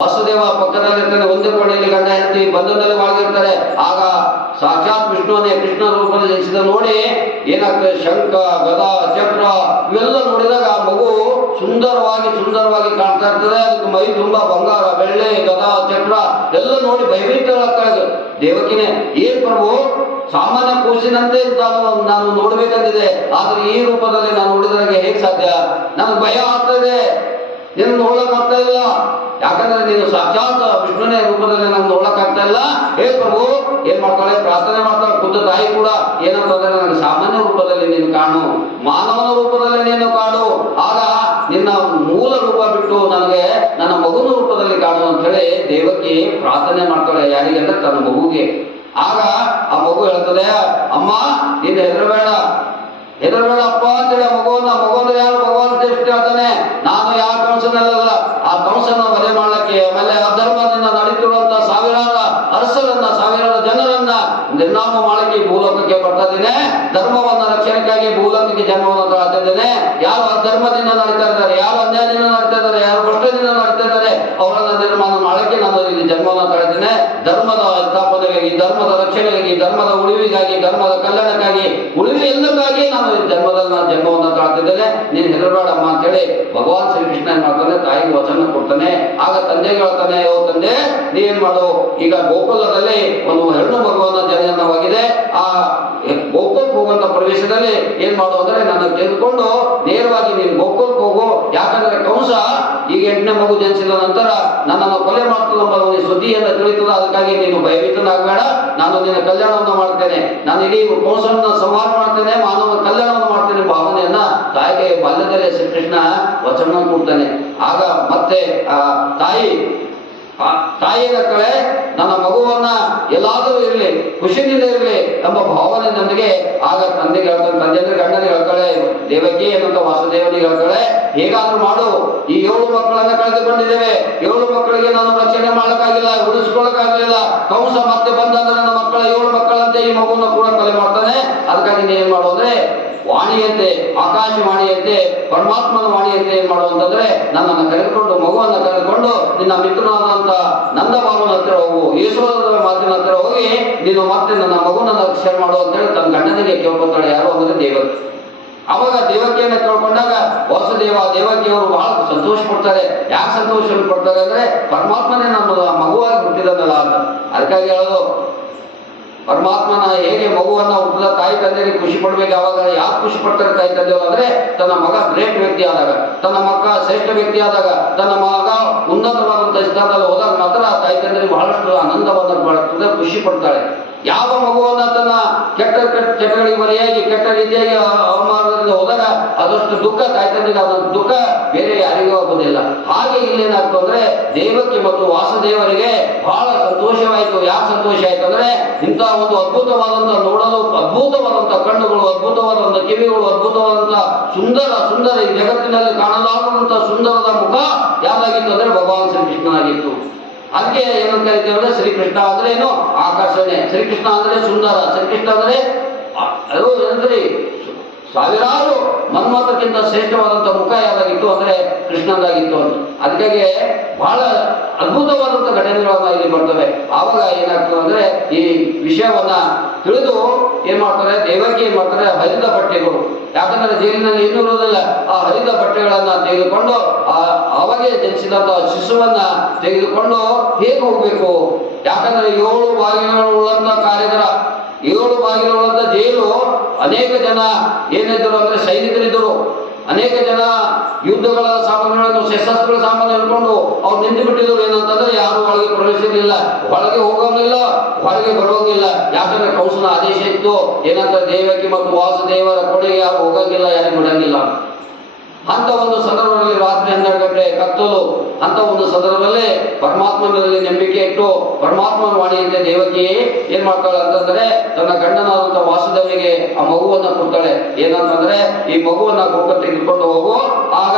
ವಾಸುದೇವ ಪಕ್ಕದಲ್ಲಿರ್ತಾನೆ, ಒಂದೇ ಕೋಣೆಯಲ್ಲಿ ಗಂಡ ಹೆಂಡತಿ ಬಂಧನದಲ್ಲಿ ಬಾಳ್ದಿರ್ತಾರೆ. ಆಗ ಸಾಕ್ಷಾತ್ ವಿಷ್ಣುವನ್ನೇ ಕೃಷ್ಣ ರೂಪದಲ್ಲಿ ಜನಿಸಿದ ನೋಡಿ ಏನಾಗ್ತದೆ, ಶಂಖ ಗದ ಚಕ್ರ ಇವೆಲ್ಲ ನೋಡಿದಾಗ ಆ ಮಗು ಸುಂದರವಾಗಿ ಕಾಣ್ತಾ ಇರ್ತದೆ. ಅದಕ್ಕೆ ಮೈ ತುಂಬಾ ಬಂಗಾರ ಬೆಳ್ಳೆ ಗದ ಚಕ್ರ ಎಲ್ಲ ನೋಡಿ ಭಯಭೀತರಾಗ್ತಾರೆ. ದೇವಕಿನೇ, ಏನ್ ಪ್ರಭು, ಸಾಮಾನ್ಯ ಕೂಸಿನಂತೆ ನಾನು ನೋಡ್ಬೇಕಂತಿದೆ, ಆದ್ರೆ ಈ ರೂಪದಲ್ಲಿ ನಾನು ನೋಡಿದ್ರೆ ಹೇಗ್ ಸಾಧ್ಯ? ನನಗೆ ಭಯ ಆಗ್ತದೆ, ನೀನು ನೋಡ್ಲಕ್ ಆಗ್ತಾ ಇಲ್ಲ. ಯಾಕಂದ್ರೆ ನೀನು ಸಾಕ್ಷಾತ್ ವಿಷ್ಣುನೇ ರೂಪದಲ್ಲಿ ನಾನು ನೋಡ್ಲಕ್ ಆಗ್ತಾ ಇಲ್ಲ. ಹೇ ಪ್ರಭು, ಏನ್ ಮಾಡ್ತಾಳೆ, ಪ್ರಾರ್ಥನೆ ಮಾಡ್ತಾಳೆ. ಖುದ್ದು ತಾಯಿ ಕೂಡ ಏನಂತಂದ್ರೆ ನನಗೆ ಸಾಮಾನ್ಯ ರೂಪದಲ್ಲಿ ನೀನು ಕಾಣು, ಮಾನವನ ರೂಪದಲ್ಲಿ ನೀನು ಕಾಣು, ಆಗ ನಿನ್ನ ಮೂಲ ರೂಪ ಬಿಟ್ಟು ನನಗೆ ನನ್ನ ಮಗುನ ರೂಪದಲ್ಲಿ ಕಾಣು ಅಂತ ಹೇಳಿ ದೇವಕಿ ಪ್ರಾರ್ಥನೆ ಮಾಡ್ತಾಳೆ. ಯಾರಿಗೆ ಅಂದ್ರೆ ತನ್ನ ಮಗುಗೆ. ಆಗ ಆ ಮಗು ಹೇಳ್ತದೆ, ಅಮ್ಮ ನೀನು ಹೆದರಬೇಡ ಅಪ್ಪ ಅಂತೇಳಿ ಆ ಮಗುವನ್ನ ಯಾರು ಭಗವಾನ್ ಎಷ್ಟು ಹೇಳ್ತಾನೆ, ನಾನು ಯಾವ ಕಂಸನಲ್ಲ, ಆ ಕಂಸನ ವಧೆ ಮಾಡ್ಲಿಕ್ಕೆ, ಆಮೇಲೆ ಅಧರ್ಮದಿಂದ ನಡೀತಿರುವಂತ ಸಾವಿರಾರು ಅರಸರನ್ನ ಸಾವಿರಾರು ಜನರನ್ನ ನಿರ್ನಾಮ ಮಾಡಲಿಕ್ಕೆ ಭೂಲೋಕಕ್ಕೆ ಬರ್ತಾ ಇದ್ದೇನೆ. ಧರ್ಮವನ್ನ ರಕ್ಷಣೆಗಾಗಿ ಭೂಲೋಕಕ್ಕೆ ಜನ್ಮವನ್ನು ತಗೊಳ್ತಾ ಇದ್ದೇನೆ. ಯಾರು ಅಧರ್ಮದಿಂದ ನಡೀತಾ ಇದ್ದಾರೆ, ಯಾರು ಅನ್ಯಾಯದಿಂದ ನಡೀತಾ ಇದ್ದಾರೆ, ಯಾರು ಭ್ರಷ್ಟದಿಂದ ನಡೀತಾ ಇದ್ದಾರೆ, ಅವರನ್ನ ನಿರ್ಮಾಣ ಮಾಡಲಿಕ್ಕೆ ನಾನು ಇಲ್ಲಿ ಜನ್ಮವನ್ನು ತಗೊಳ್ತೇನೆ. ಧರ್ಮದ ಸ್ಥಾಪನೆಗಾಗಿ, ಧರ್ಮದ ರಕ್ಷಣೆಗಾಗಿ, ಧರ್ಮದ ಉಳಿವಿಗಾಗಿ, ಧರ್ಮದ ಕಲ್ಯಾಣಕ್ಕಾಗಿ, ಉಳಿವಿ ಎಲ್ಲಕ್ಕಾಗಿ ನಾನು ಜನ್ಮದಲ್ಲಿ ನಾನು ಜನ್ಮವನ್ನು ತಾಳ್ತಿದ್ದೇನೆ. ನೀನು ಹೆದರಬೇಡಮ್ಮ ಅಂತೇಳಿ ಭಗವಾನ್ ಶ್ರೀಕೃಷ್ಣ ಏನ್ ಮಾಡ್ತಾನೆ, ತಾಯಿಗೆ ವಚನ ಕೊಡ್ತಾನೆ. ಆಗ ತಂದೆಗೆ ಹೇಳ್ತಾನೆ, ಓ ತಂದೆ, ನೀ ಏನ್ ಮಾಡು, ಈಗ ಗೋಕುಲದಲ್ಲಿ ಒಂದು ಹೆಣ್ಣು ಮಗುವನ್ನ ಜನನವಾಗಿದೆ. ಆ ಗೋಕುಲಕ್ಕೆ ಹೋಗುವಂತ ಪ್ರವೇಶದಲ್ಲಿ ಏನ್ ಮಾಡು ಅಂದ್ರೆ ನನ್ನ ತೆಗೆದುಕೊಂಡು ನೇರವಾಗಿ ನೀನು ಗೋಕುಲಕ್ಕೆ ಹೋಗು. ಯಾಕಂದ್ರೆ ಕಂಸ ಈಗ 8ನೇ ಮಗು ಜನಿಸಿದ ನಂತರ ನನ್ನನ್ನು ಕೊಲೆ ಮಾಡ್ತದೆಂಬ ಸುದ್ದಿಯನ್ನು ತಿಳಿತದ. ಅದಕ್ಕಾಗಿ ನೀನು ಭಯಭೀತನಾಗಬೇಡ, ನಾನು ನಿನ್ನ ಕಲ್ಯಾಣವನ್ನು ಮಾಡ್ತೇನೆ, ನಾನು ಇಡೀ ಕಂಸವನ್ನು ಸಂಹಾರ ಮಾಡ್ತೇನೆ, ಮಾನವ ಕಲ್ಯಾಣವನ್ನು ಮಾಡ್ತೇನೆ ಭಾವನೆಯನ್ನ ತಾಯಿಗೆ ಬಾಲ್ಯದಲ್ಲೇ ಶ್ರೀಕೃಷ್ಣ ವಚನ ಕೊಡ್ತಾನೆ. ಆಗ ಮತ್ತೆ ಆ ತಾಯಿಯ ಕಡೆ ನನ್ನ ಮಗುವನ್ನ ಎಲ್ಲಾದರೂ ಇರಲಿ, ಖುಷಿನಿಂದ ಇರಲಿ ಎಂಬ ಭಾವನೆಯೊಂದಿಗೆ ಆಗ ತಂದೆಗೆ ಹೇಳ್ತಾನೆ, ತಂದೆ ಅಂದ್ರೆ ಗಂಡನಿಗೆ ಹೇಳ್ತಾಳೆ, ದೇವಕಿ ಏನಂತ ವಾಸುದೇವನಿಗೆ ಹೇಳ್ತಾಳೆ, ಹೇಗಾದ್ರೂ ಮಾಡು, ಈ 7 ಮಕ್ಕಳನ್ನ ಕಳೆದುಕೊಂಡಿದ್ದೇವೆ, 7 ಮಕ್ಕಳಿಗೆ ನಾನು ರಕ್ಷಣೆ ಮಾಡಕ್ಕಾಗಿಲ್ಲ, ಉಳಿಸ್ಕೊಳಕ್ಕಾಗಲಿಲ್ಲ. ಕಂಸ ಮತ್ತೆ ಬಂದಂದ್ರೆ ನನ್ನ ಮಕ್ಕಳ 7 ಮಕ್ಕಳಂತೆ ಈ ಮಗುವನ್ನ ಕೂಡ ಕೊಲೆ ಮಾಡ್ತಾನೆ. ಅದಕ್ಕಾಗಿ ನೀ ಏನ್ ಮಾಡು ಅಂದ್ರೆ ವಾಣಿಯಂತೆ, ಆಕಾಶವಾಣಿಯಂತೆ, ಪರಮಾತ್ಮನ ವಾಣಿಯಂತೆ ಏನ್ ಮಾಡು ಅಂತಂದ್ರೆ ನನ್ನನ್ನು ಕರೆದುಕೊಂಡು, ಮಗುವನ್ನ ಕರೆದುಕೊಂಡು ನಿನ್ನ ಮಿತ್ರನಾದಂತ ನಂದ ಬಾಬನ ಹತ್ರ ಹೋಗು, ಯಶೋಧರ ಮಾತಿನ ಹತ್ರ ಹೋಗಿ ನೀನು ಮತ್ತೆ ನನ್ನ ಮಗುವನ್ನ ರಕ್ಷಣೆ ಮಾಡು ಅಂತ ಹೇಳಿ ತನ್ನ ಗಂಡನಿಗೆ ಕೇಳ್ಕೊತಾಳೆ. ಯಾರು ಅಂದ್ರೆ ದೇವಕಿ. ಅವಾಗ ದೇವಕಿಯನ್ನ ಕೇಳ್ಕೊಂಡಾಗ ವಾಸುದೇವ ದೇವಕಿಯವರು ಬಹಳ ಸಂತೋಷ ಪಡ್ತಾರೆ. ಯಾಕೆ ಸಂತೋಷ ಪಡ್ತಾರೆ ಅಂದ್ರೆ ಪರಮಾತ್ಮನೇ ನಮ್ಮ ಮಗುವಾಗಿ ಹುಟ್ಟಿದನಲ್ಲ ಅಂತ. ಅದಕ್ಕಾಗಿ ಹೇಳೋದು, ಪರಮಾತ್ಮನ ಹೇಗೆ ಮಗುವನ್ನ ಹುಟ್ಟಿದ ತಾಯಿ ತಂದೆಗೆ ಖುಷಿ ಪಡ್ಬೇಕು. ಯಾವಾಗ ಯಾಕೆ ಖುಷಿ ಪಡ್ತಾರೆ ತಾಯಿ ತಂದೆಯವರು ಅಂದ್ರೆ ತನ್ನ ಮಗ ಗ್ರೇಟ್ ವ್ಯಕ್ತಿ ಆದಾಗ, ತನ್ನ ಮಕ್ಕ ಶ್ರೇಷ್ಠ ವ್ಯಕ್ತಿ ಆದಾಗ, ತನ್ನ ಮಗ ಉನ್ನತವಾದಂತಹ ಸ್ಥಾನದಲ್ಲಿ ಹೋದಾಗ ಮಾತ್ರ ತಾಯಿ ತಂದೆಗೆ ಬಹಳಷ್ಟು ಆನಂದವನ್ನು ಖುಷಿ ಪಡ್ತಾಳೆ. ಯಾವ ಮಗುವನ್ನ ತನ್ನ ಕೆಟ್ಟ ಚಟಗಳಿಗೆ ಬರೆಯಾಗಿ ಕೆಟ್ಟ ರೀತಿಯಾಗಿ ಅವಮಾನದಿಂದ ಹೋದಾಗ ಅದಷ್ಟು ದುಃಖ ತಾಯಿ ತಂದೆಗೆ, ಆದಂತ ದುಃಖ ಬೇರೆ ಯಾರಿಗೂ ಆಗುವುದಿಲ್ಲ. ಹಾಗೆ ಇಲ್ಲೇನಾಗ್ತು ಅಂದ್ರೆ ದೇವಕ್ಕೆ ಮತ್ತು ವಾಸುದೇವರಿಗೆ ಬಹಳ ಸಂತೋಷವಾಯಿತು. ಯಾಕೆ ಸಂತೋಷ ಆಯ್ತು ಅಂದ್ರೆ ಇಂಥ ಒಂದು ಅದ್ಭುತವಾದಂತ, ನೋಡಲು ಅದ್ಭುತವಾದಂತ ಕಣ್ಣುಗಳು, ಅದ್ಭುತವಾದಂತ ಕಿವಿಗಳು, ಅದ್ಭುತವಾದಂತ ಸುಂದರ ಈ ಜಗತ್ತಿನಲ್ಲಿ ಕಾಣಲಾಗುವಂತ ಸುಂದರದ ಮುಖ ಯಾವ್ದಾಗಿತ್ತು ಅಂದ್ರೆ ಭಗವಾನ್ ಶ್ರೀಕೃಷ್ಣನಾಗಿತ್ತು. ಅದಕ್ಕೆ ಏನಂತ ಕರಿತೀವಿ ಅಂದ್ರೆ ಶ್ರೀಕೃಷ್ಣ ಅಂದ್ರೆ ಏನು, ಆಕರ್ಷಣೆ. ಶ್ರೀಕೃಷ್ಣ ಅಂದ್ರೆ ಸುಂದರ, ಶ್ರೀಕೃಷ್ಣ ಅಂದ್ರೆ ಅದು ಏನಂದ್ರಿ ಸಾವಿರಾರು ಮನ್ಮಥಕ್ಕಿಂತ ಶ್ರೇಷ್ಠವಾದಂತ ಮುಖ ಯಾವ್ದಾಗಿತ್ತು ಅಂದ್ರೆ ಕೃಷ್ಣದಾಗಿತ್ತು ಅಂತ. ಅದಕ್ಕಾಗಿ ಬಹಳ ಅದ್ಭುತವಾದಂತ ಘಟನೆಗಳನ್ನ ಇಲ್ಲಿ ಬರ್ತವೆ. ಆವಾಗ ಏನಾಗ್ತದೆ ಅಂದ್ರೆ ಈ ವಿಷಯವನ್ನ ತಿಳಿದು ಏನ್ ಮಾಡ್ತಾರೆ, ದೇವಕಿ ಏನ್ ಮಾಡ್ತಾರೆ, ಹರಿದ ಬಟ್ಟೆಗಳು, ಯಾಕಂದ್ರೆ ಜೈಲಿನಲ್ಲಿ ಏನೂ ಇರೋದಿಲ್ಲ, ಆ ಹರಿದ ಬಟ್ಟೆಗಳನ್ನ ತೆಗೆದುಕೊಂಡು ಅವಾಗೆ ಜನಿಸಿದಂತಹ ಶಿಶುವನ್ನ ತೆಗೆದುಕೊಂಡು ಹೇಗೆ ಹೋಗ್ಬೇಕು. ಯಾಕಂದ್ರೆ 7 ಬಾಗಿಲುಗಳುಳ್ಳಂತ ಕಾರಿಗರ, 7 ಬಾಗಿಲುಳ್ಳಂತ ಜೈಲು, ಅನೇಕ ಜನ ಏನಿದ್ರು ಅಂದ್ರೆ ಸೈನಿಕರಿದ್ದರು, ಅನೇಕ ಜನ ಯುದ್ಧಗಳ ಸಾಮಾನುಗಳನ್ನು, ಶಸ್ತ್ರಾಸ್ತ್ರ ಸಾಮಾನು ಹಿಡ್ಕೊಂಡು ಅವ್ರು ನಿಂತು ಬಿಟ್ಟಿದ್ರು. ಏನಂತಂದ್ರೆ ಯಾರು ಒಳಗೆ ಪ್ರವೇಶಿಸಲಿಲ್ಲ, ಒಳಗೆ ಹೋಗಂಗಿಲ್ಲ, ಹೊರಗೆ ಬರೋಂಗಿಲ್ಲ. ಯಾಕಂದ್ರೆ ಕಂಸನ ಆದೇಶ ಇತ್ತು, ಏನಂತ ದೇವಕಿ ಮತ್ತು ವಾಸುದೇವರ ಕೊಡೆಗೆ ಯಾರು ಹೋಗಂಗಿಲ್ಲ, ಯಾರಿಗೂ ಬಿಡಂಗಿಲ್ಲ. ಅಂತ ಒಂದು ಸಂದರ್ಭದಲ್ಲಿ ರಾತ್ರಿ 12 ಗಂಟೆ ಕತ್ತಲು, ಅಂತ ಒಂದು ಸಂದರ್ಭದಲ್ಲಿ ಪರಮಾತ್ಮನಲ್ಲಿ ನಂಬಿಕೆ ಇಟ್ಟು ಪರಮಾತ್ಮನ ವಾಣಿಯಂತೆ ದೇವಕಿ ಏನ್ ಮಾಡ್ತಾಳೆ ಅಂತಂದ್ರೆ ತನ್ನ ಗಂಡನಾದಂತ ವಾಸುದೇವನಿಗೆ ಆ ಮಗುವನ್ನ ಕೊಡ್ತಾಳೆ. ಏನಂತಂದ್ರೆ ಈ ಮಗುವನ್ನ ಗೋಕ ತೆಗೆದುಕೊಂಡು ಹೋಗು. ಆಗ